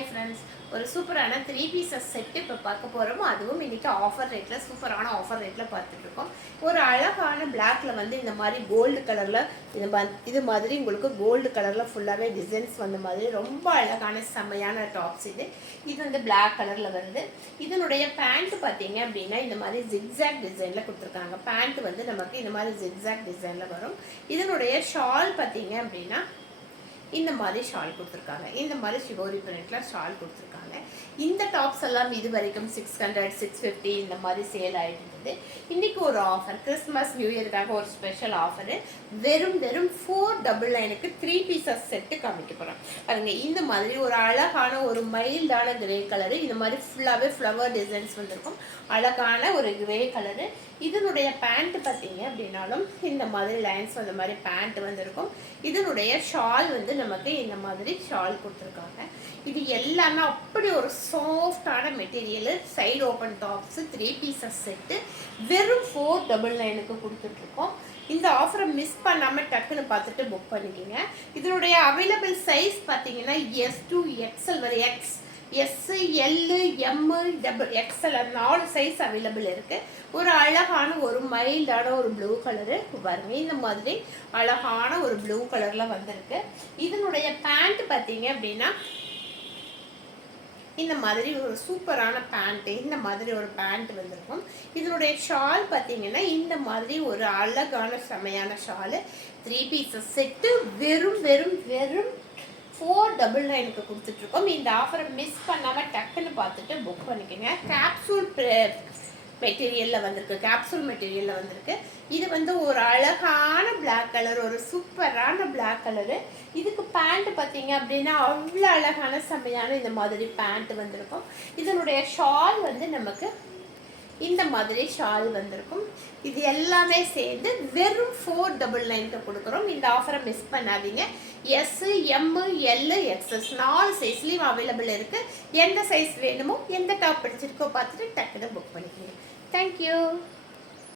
Hi friends, ஒரு சூப்பரான 3 pieces set இப்போ பார்க்க போகிறோமோ, அதுவும் இன்றைக்கி ஆஃபர் ரேட்டில் சூப்பரான ஆஃபர் ரேட்டில் பார்த்துட்ருக்கோம். ஒரு அழகான பிளாக்ல வந்து இந்த மாதிரி கோல்டு கலரில் இது மாதிரி உங்களுக்கு கோல்டு கலரில் ஃபுல்லாகவே டிசைன்ஸ் வந்த மாதிரி ரொம்ப அழகான செம்மையான டாப்ஸ் இது வந்து பிளாக் கலரில் வருது. இதனுடைய பேண்ட் பார்த்தீங்க அப்படின்னா இந்த மாதிரி ஜிக்ஸாக் டிசைனில் கொடுத்துருக்காங்க. பேண்ட் வந்து நமக்கு இந்த மாதிரி ஜிக்ஸாக் டிசைனில் வரும். இதனுடைய ஷால் பார்த்தீங்க அப்படின்னா இந்த மாதிரி ஷால் கொடுத்துருக்காங்க. இந்த மாதிரி ஷிவோரி பிரிண்ட்டில் ஷால் கொடுத்துருக்காங்க. இந்த டாப்ஸ் எல்லாம் இது வரைக்கும் 600 650 இந்த மாதிரி சேல் ஆகிட்டு இருந்தது. இன்றைக்கி ஒரு ஆஃபர், கிறிஸ்மஸ் நியூ இயருக்காக ஒரு ஸ்பெஷல் ஆஃபரு. வெறும் 499க்கு 3 பீசஸ் செட்டு காமிக்க போகிறோம். பாருங்க, இந்த மாதிரி ஒரு அழகான ஒரு மைல்டான கிரே கலரு, இந்த மாதிரி ஃபுல்லாகவே ஃப்ளவர் டிசைன்ஸ் வந்திருக்கும். அழகான ஒரு கிரே கலரு. இதனுடைய பேண்ட் பார்த்தீங்க அப்படின்னாலும் இந்த மாதிரி லைன்ஸ் வந்த மாதிரி பேண்ட் வந்திருக்கும். இதனுடைய ஷால் வந்து நமக்கு இந்த மாதிரி ஷால் கொடுத்துருக்காங்க. இது எல்லாமே அப்படி ஒரு சாஃப்டான material. Side open tops 3 pieces set வெறும் 499க்கு கொடுத்துட்ருக்கோம். இந்த ஆஃபரை மிஸ் பண்ணாமல் டக்குன்னு பார்த்துட்டு புக் பண்ணிக்கோங்க. இதனுடைய அவைலபிள் சைஸ் பார்த்தீங்கன்னா S to XL வரை, S, L, M, double XL 4 size available இருக்குது. ஒரு அழகான ஒரு மைல்டான ஒரு ப்ளூ கலரு பாருங்க, இந்த மாதிரி அழகான ஒரு ப்ளூ கலரில் வந்திருக்கு. இதனுடைய பேண்ட் பார்த்தீங்க அப்படின்னா இந்த மாதிரி ஒரு சூப்பரான பேண்ட்டு, இந்த மாதிரி ஒரு பேண்ட் வந்திருக்கும். இதனுடைய ஷால் பார்த்தீங்கன்னா இந்த மாதிரி ஒரு அழகான செமையான ஷாலு. 3 பீசஸ் செட்டு வெறும் 499க்கு கொடுத்துட்ருக்கோம். இந்த ஆஃபரை மிஸ் பண்ணாமல் டக்குன்னு பார்த்துட்டு புக் பண்ணிக்கோங்க. கேப்சூல் மெட்டீரியலில் வந்திருக்கு. இது வந்து ஒரு அழகான பிளாக் கலர், ஒரு சூப்பரான பிளாக் கலரு. இதுக்கு பேண்ட் பார்த்தீங்க அப்படின்னா அவ்வளோ அழகான செம்மையான இந்த மாதிரி பேண்ட் வந்திருக்கும். இதனுடைய ஷால் வந்து நமக்கு இந்த மாதிரி ஷால் வந்திருக்கும். இது எல்லாமே சேர்ந்து வெறும் 499க்கு கொடுக்குறோம். இந்த ஆஃபரை மிஸ் பண்ணாதீங்க. எஸ், எம், எல், எக்ஸ்எஸ் 4 சைஸ்லேயும் அவைலபிள் இருக்குது. எந்த சைஸ் வேணுமோ, எந்த டாப் பிடிச்சிருக்கோ பார்த்துட்டு டக்குன்னு புக் பண்ணிக்கோங்க. தேங்க்யூ.